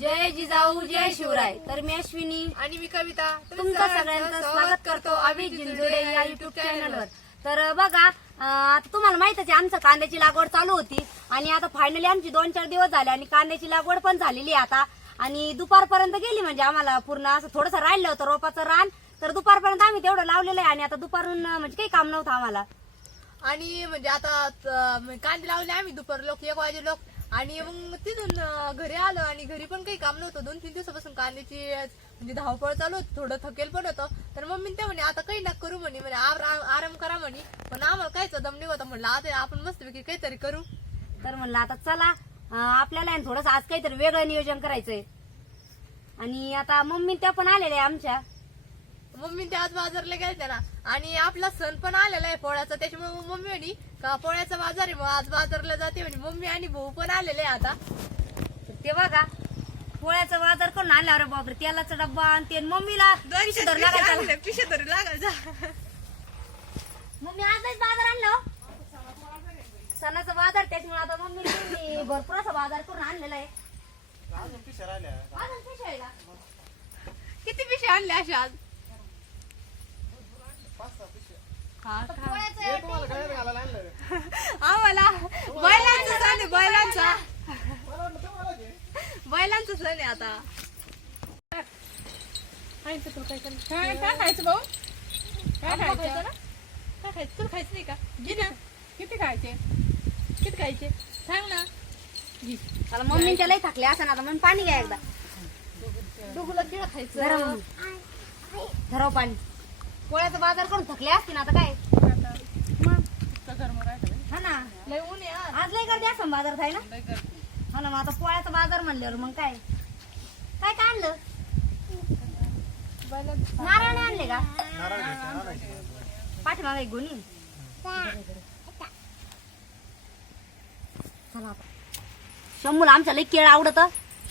जय जिजाऊ जय शिवराय. तर मी अश्विनी. आणि मी कविता. तुमचं सगळ्यांचं स्वागत करतो अभि जिंजुडे या युट्यूब चॅनलवर तर बघा आता तुम्हाला माहितच आहे आमचं कांद्याची लागवड चालू होती. आणि आता फायनली आमची दोन चार दिवस झाले आणि कांद्याची लागवड पण झालेली आहे आता. आणि दुपारपर्यंत गेली म्हणजे आम्हाला पूर्ण असं थोडंसं राहिलं होतं रोपाचं रान. तर दुपारपर्यंत आम्ही तेवढं लावलेलं आहे आणि आता दुपारून म्हणजे काही काम नव्हतं आम्हाला. आणि म्हणजे आता कांदे लावले आम्ही दुपार लोक एक वाजे लोक आणि मग तिथून घरी आलो आणि घरी पण काही काम नव्हतं. दोन तीन दिवसापासून कांद्याची म्हणजे धावपळ चालू होती. थोडं थकेल पण होतं. तर मम्मी ते म्हणे आता काही ना करू म्हणे. म्हणे आराम करा म्हणे. पण आम्हाला कायच दम निघत म्हणलं आता आपण मस्तपैकी काहीतरी करू. तर म्हणलं आता चला आपल्याला थोडंसं आज काहीतरी वेगळं नियोजन करायचंय. आणि आता मम्मी त्या पण आलेल्या आहे आमच्या. मम्मी ते आज बाजारला गेलते ना. आणि आपला सण पण आलेला आहे पोळ्याचा. त्याच्यामुळे मग मम्मी म्हणे का पोळ्याचा बाजार आहे मग आज बाजारला जाते म्हणे. मम्मी आणि भाऊ पण आलेले आहे आता. ते बघा पोळ्याचा बाजार करून आणला अरे बापरे? तेलाचा डब्बा आणि ते मम्मीला पिशवी धरू लागायचा. पिशे तरी लागायचा मम्मी आजच बाजार आणला हो. सणाचा बाजार त्याच्यामुळे आता मम्मी भरपूर असा बाजार करून आणलेला आहे. अजून पिशव्या आहे का? किती पिशे आणले अशा आज? हा आता बैलांचा सण आहे बैलांचा आहे आता. खायचं काय करायचं? काय काय खायचं भाऊ? काय खायचं? ना? काय खायचं? तुला खायचं नाही का? घे ना. किती खायचे? किती खायचे? सांग ना. घे. आता मम्मी त्यालाही थकले असं ना आता मग पाणी घ्या एकदा. दोघूला तिळा खायचं. धराव पाणी. पोळ्याचा बाजार करून थकले असते ना आता काय हा ना. लय ऊन आहे आज. लय गर्दी असं बाजारात आहे ना. हा ना मग आता पोळ्याचा बाजार म्हणल्यावर मग काय? काय काय आणलं? नारळ नाही आणले का? पाठीमागे एक गुणी. शंभूला आमच्या लई केळ आवडत.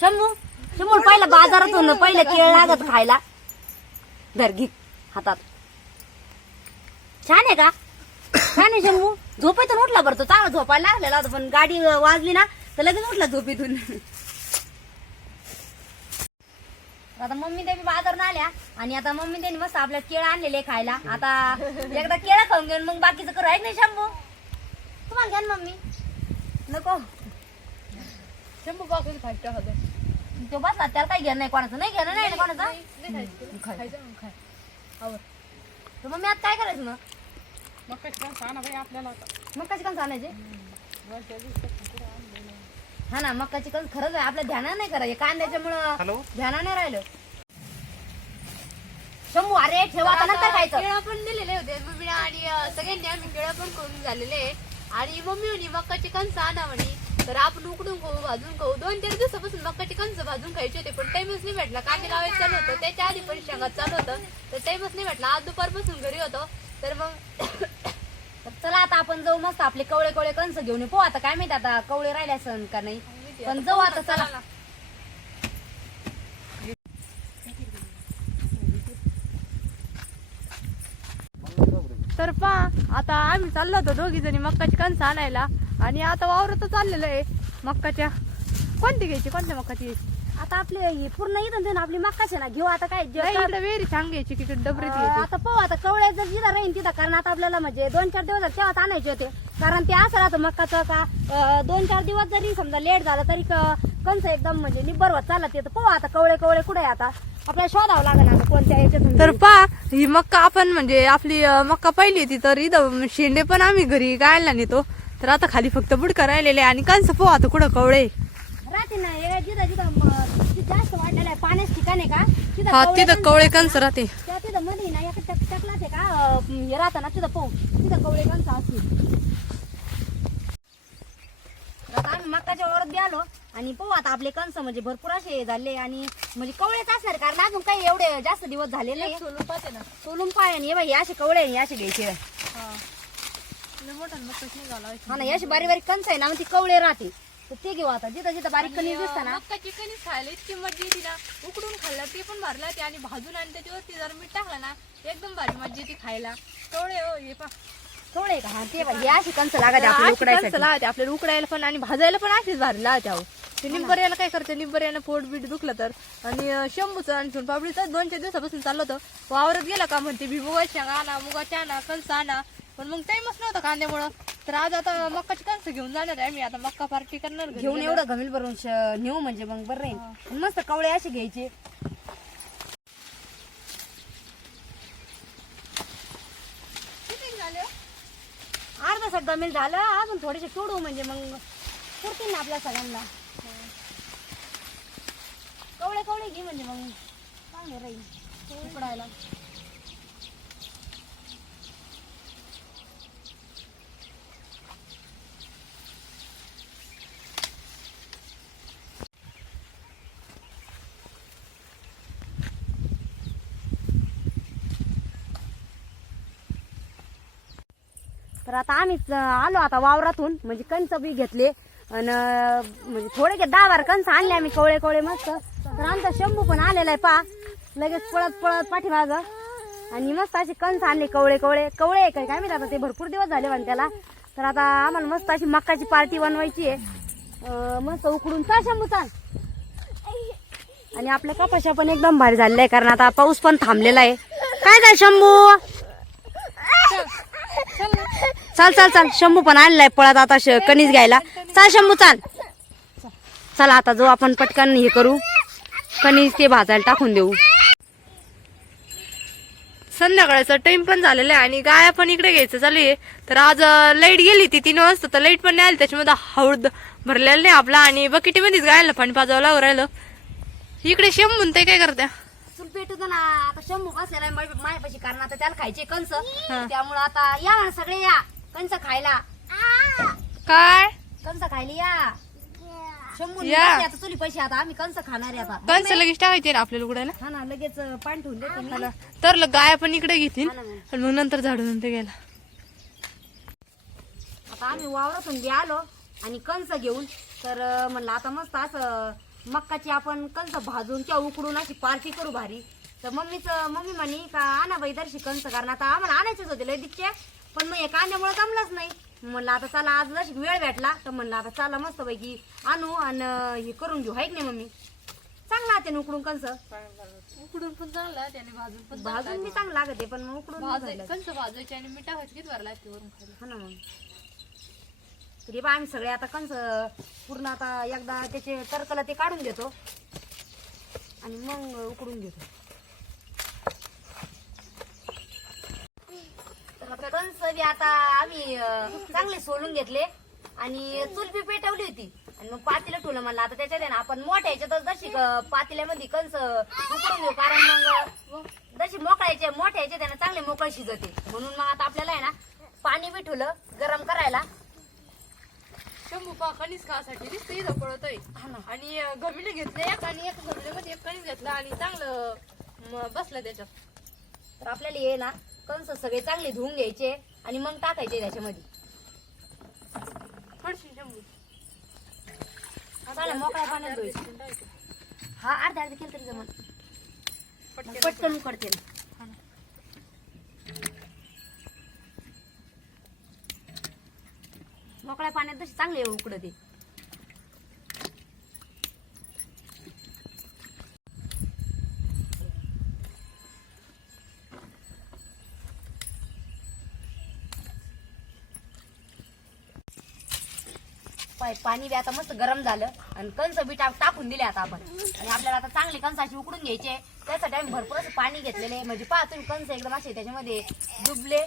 शंभू शंभू पहिला बाजारातून पहिलं केळ लागत खायला. धर घे हातात. छान आहे का? छान आहे शंभू. झोपेतून उठला बरं तो. चांगला झोपायला लागलेला होता पण गाडी वाजली ना तर लगेच उठला झोपेतून. आता मम्मी त्यांनी बाजार आल्या आणि आता मम्मी त्यांनी मस्त आपल्या केळ आणलेले खायला. आता एकदा केळं खाऊन घेऊन मग बाकीचं करू आहे की नाही शंभू? तुम्हाला घ्या ना मम्मी. नको. शंभू बाकरी खायचं तो बसला त्याला काही घेणं नाही कोणाचं. नाही घेणं नाही ना कोणाचं. खायचं. तर मम्मी आता काय करायचं मग? मग काय सांगा बाई आपल्याला मग कशी कण आणायचे हा ना मक्काची कण खरंच आहे. आपल्या ध्याना नाही करायचे. कांद्याच्यामुळं ध्याना नाही राहिलं. शंभू अरे ठेवा आता नंतर खायचं. केळं पण दिलेले होते. मम्मीला आणि अं, सगळ्यांनी आम्ही केळं पण करून झालेले. आहे. आणि मम्मी म्हणे मक्काची कणसं आणा म्हणे. तर आपण उकडून खाऊ भाजून खाऊ. दोन चार दिवसापासून मक्काची कणसं भाजून खायचे होते पण टाइमच नाही भेटला. कांदे लावायचं चालू होतं. त्याच्या आधी पण शेंगात चालू होतं. तर टाइमच नाही भेटला. आज दुपारपासून घरी होतो. तर मग चला आता आपण जाऊ मस्त आपले कवळे कवळे कंस घेऊन येऊ. पाहू आता काय माहिती आता कवळे राहिले असन का नाही. पण जाऊ आता चला. तर पा आता आम्ही चाललो होतो दोघी जणी मक्काची कणसं आणायला. आणि आता वावरत चाललेलं आहे मक्काच्या. कोणती घ्यायची? कोणत्या मक्काची? घ्यायची आता आपले हे पूर्ण इथं ते ना आपली मक्काच आहे ना घेऊ. आता काय जे- नाही, इकडे वेरी सांग घ्यायची की डबरीत अं, आता पाहू आता कवळे जर जिथं राहीन तिथं. कारण आता आपल्याला म्हणजे दोन चार दिवस तेव्हाच आणायचे होते. कारण ते असं राहतं मक्काचं का अं, दोन चार दिवस जरी समजा लेट झालं तरी क- कंस एकदम म्हणजे निब्बर होत चालत येतं पाहू आता कवळे कवळे कुठे आहे आता. आपल्याला शोधावं लागेल आता कोणत्या याच्यातून तर पा ही मक्का आपण म्हणजे आपली अं, मक्का पहिली होती तर इथं शेंडे पण आम्ही घरी गायला नेतो. तर आता खाली फक्त बुडका राहिलेले आणि कंस पो आता कुठं कवळे. राहते ना हे जिथं जिथं म, जिथं जास्त वाढलेलं आहे पाण्याचं ठिकाण आहे का? तिथं हा कवळे तिथं कंस कवळे राहतात. कंस राहते. त्या तिथं मध्ये ना एका टक टकलाच आहे का अं, हे राहतं ना तिथं पाहू. तिथं कवळे कंस असतील. आता आम्ही मक्काच्या वरात बी आलो आणि पाहू आता आपले कंस म्हणजे भरपूर असे झाले आणि म्हणजे कवळेच असणार कारण अजून काही एवढे जास्त दिवस झाले नाही. सोलून पाहते ना. सोलून पाय आणि हे बाई हे असे कवळे हे असे घ्यायचे मोठा नाही हा ना हे असे बारीक बारीक कंस आहे ना मग ती कवळे राहते. तर ते घेऊ आता. जिथं जिथं बारीक कणीस दिसतं ना. खायला इतकी मजा येते ना. उकडून खाल्लं ते पण भरला ते आणि भाजून आणि त्याच्यावरती जर मीठ टाकलं ना एकदम भारी मजा येते खायला. कवळे हो हे पा कवळे का? हा ते हे असे कंस लागत आपल्याला उकडायसाठी. आपल्याला उकडायला पण आणि भाजायला पण अशीच भारी लावते अहो. ते निंबर्याला काय करते? निंबर्यानं पोट बीट दुखलं तर. आणि अं, शंभूचं आणि सोनपापडीचं दोन चार दिवसापासून चाललं होतं. वावरत गेला का म्हणते भिमुगाची शेंगा आणा मुगाच्या आणा कणसं आणा. पण मग टाइमच नव्हता कांद्यामुळं. तर आज आता मक्काची कणसं घेऊन जाणार आहे आम्ही. आता मक्का पार्टी करणार घरी घेऊन गेल्यावर. एवढं घमील भरून श- नेऊ म्हणजे मग बरं राहील. मस्त कवळे असे घ्यायचे. किती झाले? हो? अर्धा सट गमील झालं. अजून थोडेसे सोडू म्हणजे मग पुरतील ना आपल्या सगळ्यांना. कवळे कवळे घे म्हणजे मग चांगले राहील. उकडायला. तर आता आम्हीच आलो आता वावरातून. म्हणजे कंच बी घेतले. आणि म्हणजे थोडे घे दहा बार कंच आणले आम्ही कवळे कवळे मस्त. तर आमचा शंभू पण आलेला आहे पा लगेच पळत पळत पाठीमाग. आणि मस्त असे कंच आणले कवळे कवळे. कवळे काय काय माहिती आता ते भरपूर दिवस झाले म्हण त्याला. तर आता आम्हाला मस्त अशी मक्काची पार्टी बनवायची आहे. मस्त उकडून. चाल शंभू चाल. आणि आपल्या कपाशा पण एकदम भारी झालेल्या आहे कारण आता पाऊस पण थांबलेला आहे. काय झालं शंभू? चाल चाल चाल शंभू पण आणलाय पळत आता कणीस घ्यायला. चाल शंभू चाल. चला आता जो आपण पटकन हे करू. कणीस ते भाजायला टाकून देऊ. संध्याकाळचा टाइम पण झालेला आहे आणि गाया पण इकडे घ्यायचं चालू आहे. तर आज लाइट गेली ती तीन वाजता. तर लाइट पण नाही आली त्याच्यामध्ये हौद भरलेला नाही आपला. आणि बकेटीमध्येच गायला पाणी पाजावं लागू राहिलं. इकडे शेंबून ते काय करत्या? चूल पेटू ना. आता शंभू बसलेला आहे माझ्या- माझ्यापाशी कारण आता त्याला खायचे कंस. त्यामुळे आता या ना सगळे या. कंस खायला. काय? कंस खायला या. शंभू या. आता चुली पैसे आता. आम्ही कंस खाणार आहे आता. कंस लगेच टाकायचे ना आपल्याला उघडायला. हा ना लगेच पाणी ठेवून देते मी. तर ल- गाया पण इकडे घेतील. हा ना मग. आणि मग नंतर झाडून ते गेला आता आम्ही वावरातून बी आलो आणि कंस घेऊन. तर अं, म्हणलं आता मस्त असं मक्काची आपण कंस भाजून किंवा उकडून अशी पार्टी करू भारी. तर मम्मीच मम्मी म्हणे का आणा बाई दर्शी कंस कारण आता आम्हाला आणायचेच होते लय दिच्छे पण मग हे कांद्यामुळे जमलंच नाही. म्हणलं आता चला आज जशी वेळ भेटला. तर म्हणलं आता चला मस्त पैकी आणू आणि हे करून घेऊ. हाय की नाही मम्मी? चांगला ते उकडून कंस? उकडून पण चांगला त्याने भाजून पण भाजून बी चांगलं लागते पण मग उकडून. कंस भाजायचे आणि मीठ टाकायचे किती भरला वरून खाली? हा ना मग. तरी बा आम्ही सगळे आता कंस पूर्ण आता एकदा त्याचे तरकला ते काढून देतो. आणि मग उकडून घेतो. तर कंस बी आता आम्ही चांगले सोलून घेतले. आणि चूल बी पेटवली होती. आणि मग पातीला ठेवलं म्हणलं. आता त्याच्यात आहे ना आपण मोठ्या ह्याच्यातच जशी पातेल्यामध्ये कंस उकडून घेऊ कारण मग जशी मोकळ्याचे मोठ्या ह्याच्यात आहे ना चांगले मोकळ शिजते. म्हणून मग आता आपल्याला आहे ना पाणी बी ठेवलं गरम करायला. शंभू कणीस खासाठी दिसतं इथं पळतोय. हा ना. आणि घमिले घेतले एक आणि एक घमिल्यामध्ये एक कणीस घेतलं आणि चांगलं म, बसलं त्याच्यात. तर आपल्याला हे ना कंस सगळे चांगले धुवून घ्यायचे आणि मग टाकायचे त्याच्यामध्ये. शंभू. मोकळ्या पाण्यात धुवायचे हा अर्धा अर्धा केलं तरी जमन पटकन. पटकन उकडते हा ना. मोकळ्या पाण्यात तशी चांगले उकडते पाणी बी आता मस्त गरम झालं. आणि कंस बी टाकून दिले आता आपण. आणि आपल्याला आता चांगले कंस उकडून घ्यायचे. त्यासाठी आम्ही भरपूर असं पाणी घेतलेले. म्हणजे पहा तुम्ही कंस एकदम असे त्याच्यामध्ये डुबले.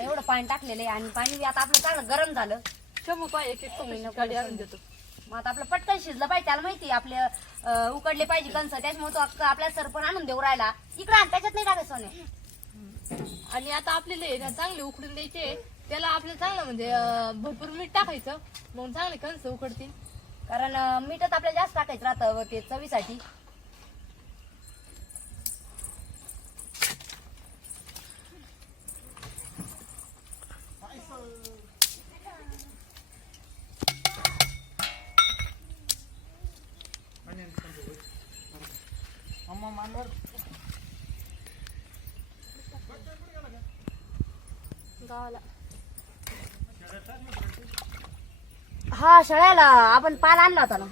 एवढं पाणी टाकलेले आणि पाणी बी आता आपलं चांगलं गरम झालं. शंभू पा एक एक गाडी आणून देतो. मग आता आपलं पटकन शिजलं पाहिजे त्याला माहिती आपले अं, उकडले पाहिजे कंस त्याच्यामुळे तो आपल्या सरपण आणून देऊ राहिला. इकडे आण त्याच्यात नाही टाकायचं सोने. आणि आता आपल्याला हे ना चांगले उकडून द्यायचे त्याला आपल्याला चांगलं म्हणजे अं, भरपूर मीठ टाकायचं. मग चांगले कंस उकडतील. कारण अं, मीठच आपल्याला जास्त टाकायचं राहतं ते चवीसाठी. हा शाळेला. आपण पाल आणला होता ना.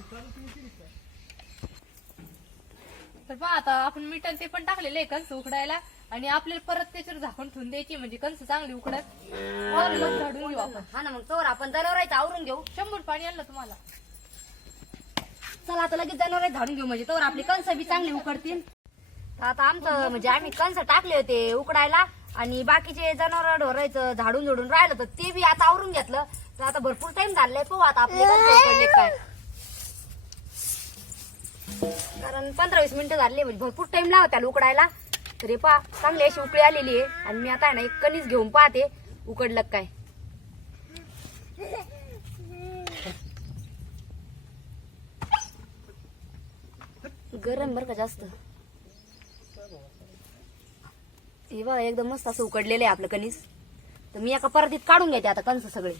तर पहा आता आपण मिटन ते पण टाकलेले आहे कंस उकडायला. आणि आपल्याला परत त्याच्यावर झाकून ठेवून द्यायची म्हणजे कंस चांगली उकडत. झाडून घेऊ आपण. हा ना मग तोवर आपण दरवरायचं आवरून घेऊ. शंभर पाणी आणलं तुम्हाला. चला आता लगेच जनावर झाडून घेऊ म्हणजे तोवर आपली कणस बी चांगली उकडतील. तर आता आमचं म्हणजे आम्ही कणस टाकले होते उकडायला आणि बाकीचे जनावर ढोरायचं झाडून झोडून राहिलं तर ते बी आता आवरून घेतलं. तर आता भरपूर टाइम झालाय पाहू आता आपले उकडले काय. कारण पंधरा वीस मिनिटं झाले म्हणजे भरपूर टाइम लावा त्याला उकडायला. तरी पा चांगली अशी उकळी आलेली आहे. आणि मी आता आहे ना एक कणीस घेऊन पाहते उकडलं काय. गरम बरं का जास्त? हे बघा एकदम मस्त असं उकडलेलं आहे आपलं कणीस. तर मी एका परतीत काढून घेते आता कणस सगळे.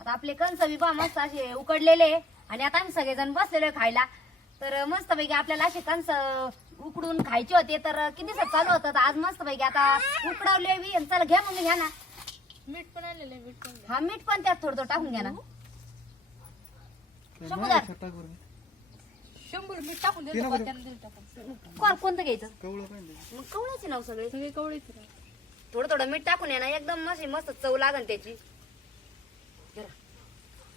आता आपले कंस बी मस्त असे उकडलेले आणि आता आम्ही सगळेजण बसलेलो खायला. तर मस्त पैकी आपल्याला असे कंस उकडून खायचे होते तर किती दिवसात चालू होतं? तर आज मस्त पैकी आता उकडवले बी. चला घ्या मग घ्या ना. मीठ पण आणलेलं आहे मीठ पण हा मीठ पण त्यात थोडं थोडं टाकून घ्या ना. शंभूदार शंभर मीठ टाकून देतो पात्यानं देतो टाकून. कोण कोणतं घ्यायचं? मग कवळ्याचे नाव सगळे. सगळे. थोडं थोडं मीठ टाकून या ना एकदम अशी मस्त चव लागन त्याची. जरा.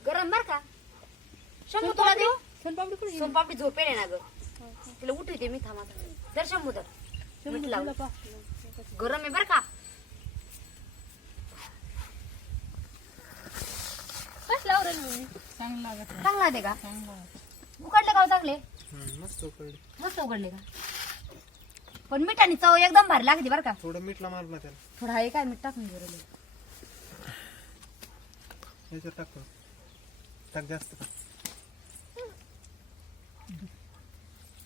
गरम बर का? शंभू तुला देऊ? सोनपापडी कुठे सोनपापडी झोपेल आहे ना ग. तिला उठवते मी थांबा जर शंभू तर मीठ लावून. गरम आहे बर का कस लावलं मी चांगलं लागत चांगला का उकडले का हो चांगले? मस्त उकडले का? पण मिठानी चव एकदम भारी लागते बरं का. थोडं मीठला मार ना त्याला. थोडा आहे काय मीठ टाकून राहिले. याच्यात टाक थोडं. टाक जास्त टाक.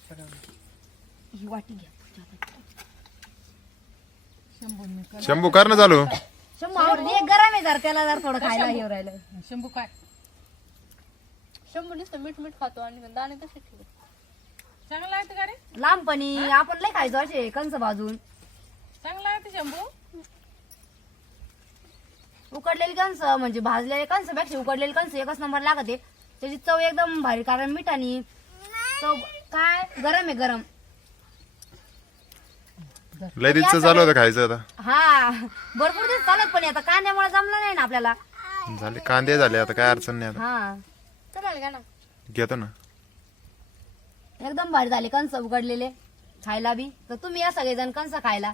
टाका ना. ही वाटी घ्या. शंभू कर ना चालू. शंभू आवडते एक गरम आहे जर त्याला जर थोडं खायला घेऊ राहिलं शंभू काय? शंभू नुसतं मीठ मीठ खातो आणि दाणे तसे ठेवतो चांगला आहे का रे? लांबपणी आपण लय खायचो असे कंस भाजून. चांगला आहे ते शंभू. उकडलेले कंस म्हणजे भाजलेले कंसपेक्षा उकडलेले कंस एकच नंबर लागत. आहे त्याची चव एकदम भारी कारण मिठानी चव काय? गरम आहे गरम. लय दिवस चालू होतं खायचं आता. हा भरपूर दिवस चालत पण. आता कांद्यामुळे जमलं नाही ना आपल्याला. झाले कांदे झाले आता काय अडचण नाही आता. हा. का ना. घेतो ना. एकदम भारी झाले कंस उकडलेले खायला बी. तर तुम्ही या सगळेजण कंस खायला.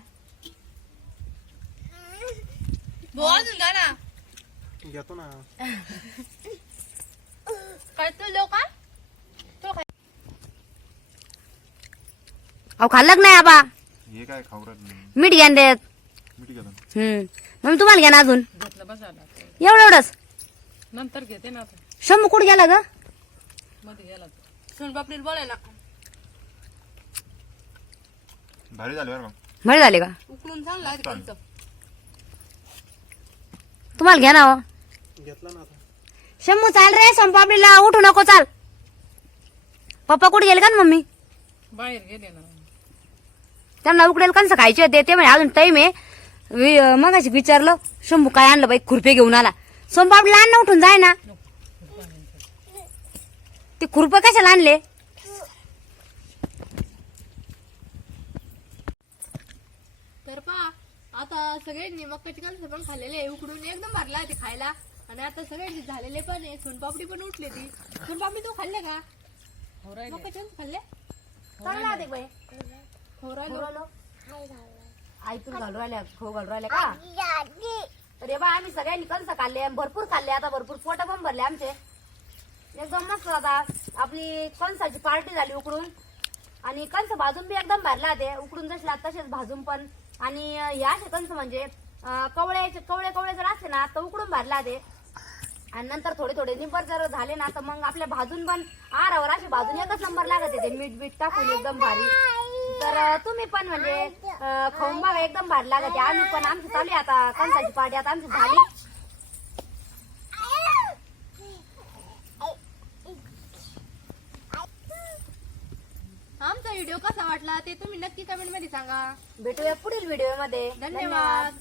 अजून का ना. घेतो ना. काय तू अहो खाल्लं नाही आबा. हे काय खाऊ मीठ घ्या ना त्यात हम्म. मग तुम्हाला घ्या ना अजून. बस एवढं एवढंच. नंतर घेते ना आता. शंभू कुठं गेला ग? मध्ये गेला सोनपापडीला बोलायला भारी झाले बरं का. बरं झाले का? उकडून चांगला आहे ते कंच. तुम्हाला घ्या ना हो. घेतला ना आता. शंभू चाल रे. संपापडीला उठू नको चाल. पप्पा कुठे गेले का ना मम्मी? बाहेर गेले ना. त्यांना उकडेल कंस खायचे होते ते म्हणजे अजून टाइम आहे. वि- मगाशी विचारलं शंभू काय आणलं बाई खुरपे घेऊन आला. सोमपापडीला आण ना उठून जाय ना. ते खुरपे कशाला आणले? तर पहा आता सगळ्यांनी मक्काची कणसं पण खाल्लेले आहे. उकडून एकदम भरला आहे ते खायला. आणि आता सगळ्यांचे झालेले पण आहे. सोनपापडी पण उठली ती. सोनपापडी तू खाल्ले का? मक्काचे कणसं खाल्ले? चांगला आहे ते बाई. हो राहिले. ऐकून घालू राहिल्या खो घालू राहिल्या का? हे बा आम्ही सगळ्यांनी कंस खाल्ले भरपूर खाल्ले. आता भरपूर पोट पण भरले आमचे. एकदम मस्त दादा आपली कणसाची पार्टी झाली उकडून. आणि कंस भाजून बी एकदम भरला ते उकडून जसला तसेच भाजून पण. आणि हे असे कंस म्हणजे कवळ्याचे कवळे कवळे जर असले ना तर उकडून भरला ते आणि नंतर थोडे थोडे निंबर जर झाले ना तर मग आपल्या भाजून पण आरावर असे भाजून एकच नंबर लागत येते. मीठ बीठ टाकून एकदम भारी. तर तुम्ही पण म्हणजे खाऊन बघा एकदम भारी लागत. आम्ही पण आमची चालू आता कंसाची पार्टी. आता आमची झाली आमचा व्हिडिओ कसा वाटला ते तुम्ही नक्की कमेंटमध्ये सांगा. भेटूया पुढील व्हिडिओमध्ये. धन्यवाद.